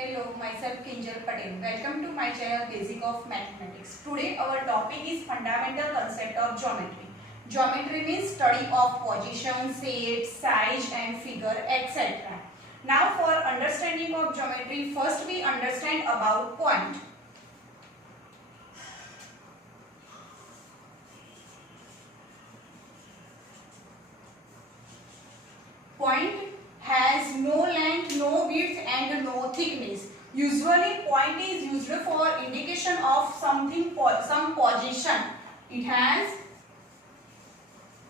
Hello, myself Kinjal Patel. Welcome to my channel Basic of Mathematics. Today our topic is fundamental concept of geometry. Geometry means study of position, shape, size and figure, etc. Now for understanding of geometry, first we understand about point. Point has no length, no width and no thickness. Usually point is used for indication of something, some position. It has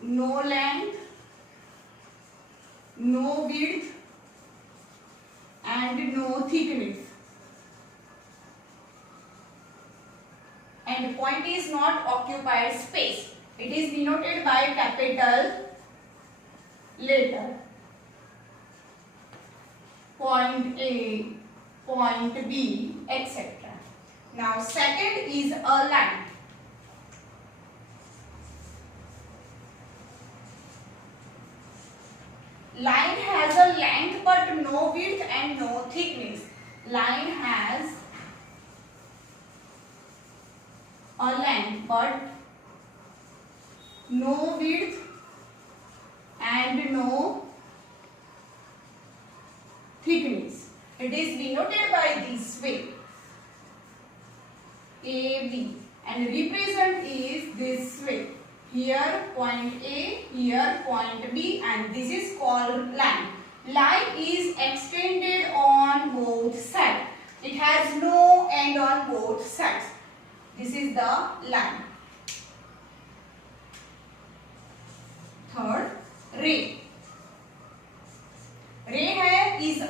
no length, no width and no thickness. And point is not occupied space. It is denoted by capital letter. Point A, point B, etc. Now second is a line. Line has a length but no width and no thickness. Line has a length but no width and no thickness. It is denoted by this way, AB, and represent is this way. Here point A, here point B, and this is called line. Line is extended on both sides. It has no end on both sides. This is the line. Third, ray. Ray is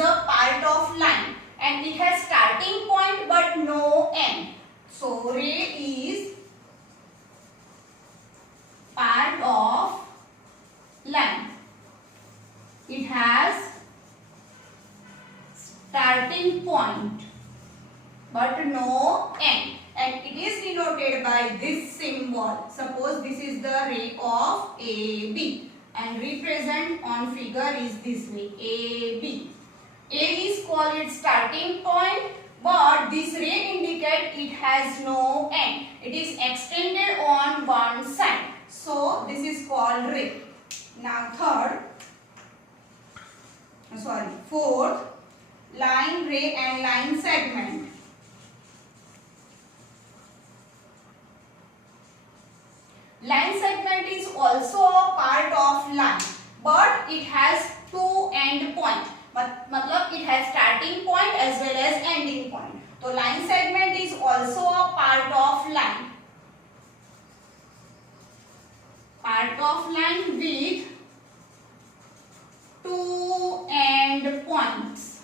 a part of line and it has starting point but no end. So ray is part of line. It has starting point but no end, and it is denoted by this symbol. Suppose this is the ray of AB. And represent on figure is this way, AB. A is called its starting point, but this ray indicate it has no end. It is extended on one side. So this is called ray. Now fourth, line, ray and line segment. Line segment is also a part of line, but it has two end points. मतलब it has starting point as well as ending point. So line segment is also a part of line. Part of line with two end points.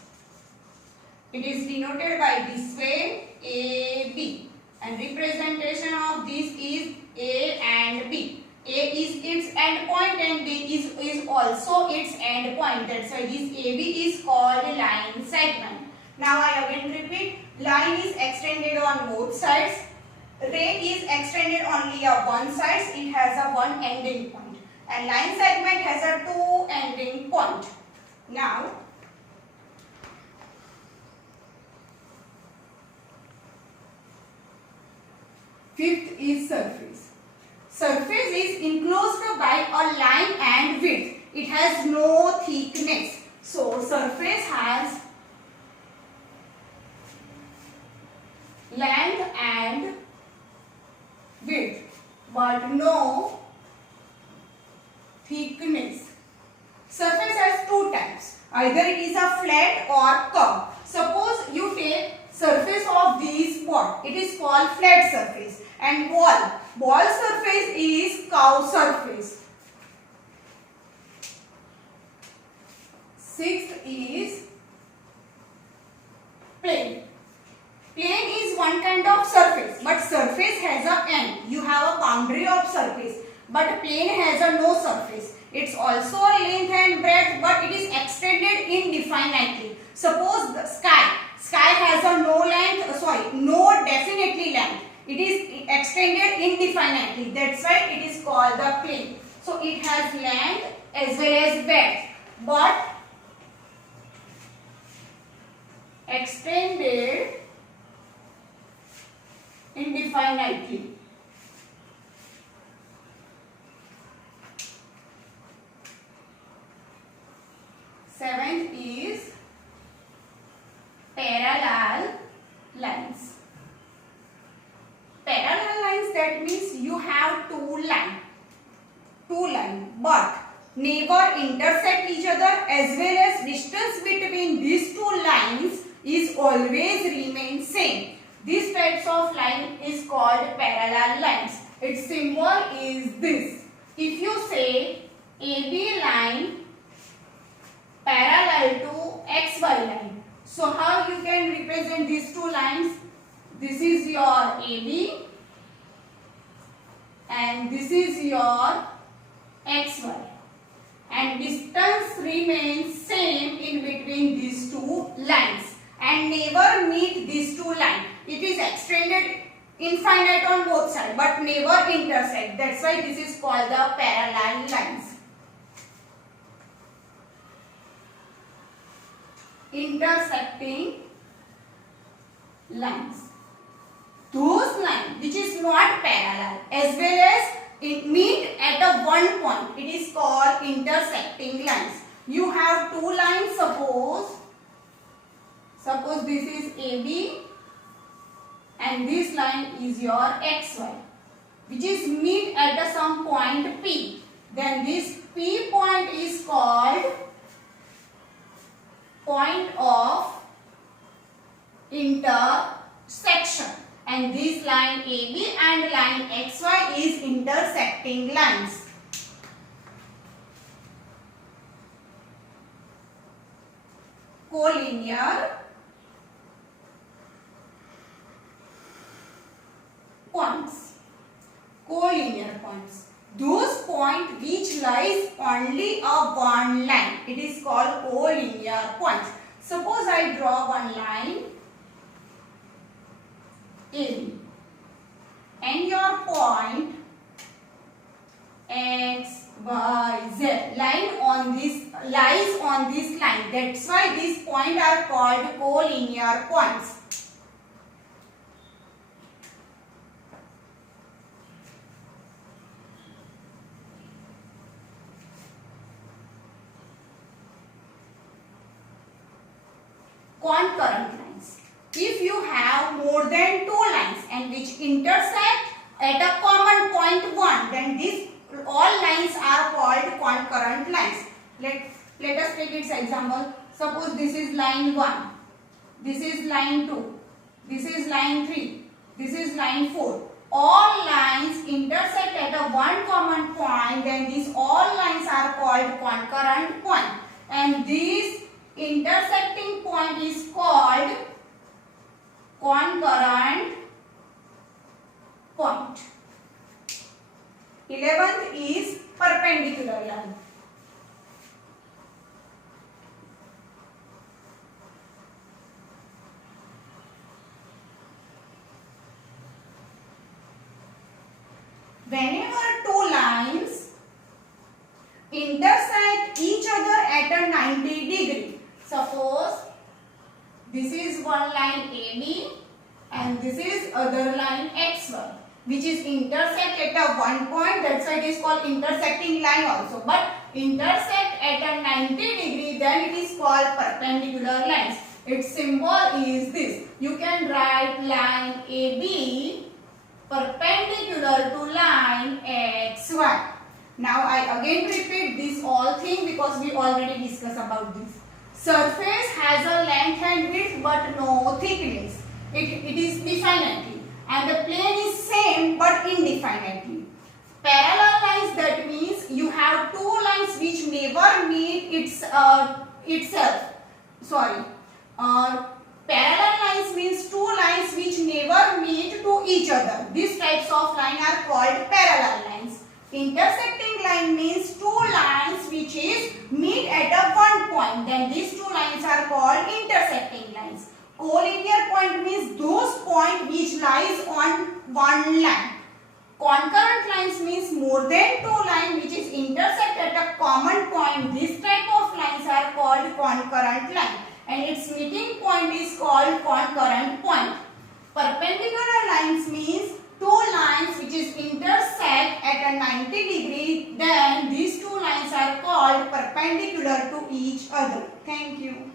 It is denoted by this way, AB, and representation of this is A and B. A is its end point and B is also its end point. That's why this AB is called line segment. Now I again repeat, line is extended on both sides. Ray is extended only on one side. It has a one ending point. And line segment has a two ending point. Now fifth is surface. Surface is enclosed by a line and width. It has no thickness. So surface has length and width but no thickness. Surface has two types. Either it is a flat or curve. Suppose you take surface of this board. It is called flat surface. And ball. Ball surface is curved surface. Sixth is plane. Plane is one kind of surface, but surface has a end. You have a boundary of surface, but plane has a no surface. It's also a length and breadth, but it is extended indefinitely. Suppose the sky. Sky has a no definitely length. It is extended indefinitely. That's why it is called the plane. So it has length as well as breadth, but extended indefinitely. Seventh is parallel lines. Parallel lines, that means you have two lines, but never intersect each other, as well as distance between these two lines is always remain same. These types of line is called parallel lines. Its symbol is this. If you say AB line parallel to XY line, so how you can represent these two lines? This is your AB and this is your XY, and distance remains same in between these two lines and never meet these two lines. It is extended infinite on both sides but never intersect. That's why this is called the parallel lines. Intersecting lines, those lines which is not parallel as well as it meet at a one point, it is called intersecting lines. You have two lines, suppose this is AB and this line is your XY, which is meet at some point P. Then this P point is called point of intersection, and this line AB and line XY is intersecting lines. Collinear points. Collinear points, those points which lies only a one line, it is called collinear points. Suppose I draw one line AB and your point X, Y, Z lies on this line. That's why these points are called collinear points. Concurrent lines. If you have more than two lines and which intersect at a common point 1, then these all lines are called concurrent lines. Let us take its example. Suppose this is line 1, this is line 2, this is line 3, this is line 4. All lines intersect at a one common point, then these all lines are called concurrent point, and this intersecting point is called concurrent point. 11th is perpendicular line. Whenever two lines intersect each other at a 90 degree, suppose this is one line AB and this is other line XY, which is intersect at a one point, that's why it is called intersecting line also. But intersect at a 90 degree, then it is called perpendicular lines. Its symbol is this. You can write line AB perpendicular to line XY. Now I again repeat this all thing because we already discussed about this. Surface has a length and width but no thickness. It is definitely, and the plane is same but indefinitely. Parallel lines, that means you have two lines which never meet itself. Parallel lines means two lines which never meet to each other. These types of lines are called parallel lines. Intersecting line means two lines which is meet at a one point. Then these two lines are called intersecting lines. Collinear point means those points which lies on one line. Concurrent lines means more than two lines which is intersect at a common point. This type of lines are called concurrent line, and its meeting point is called called concurrent point. Perpendicular lines means two lines which is intersect at a 90 degree, then these two lines are called perpendicular to each other. Thank you.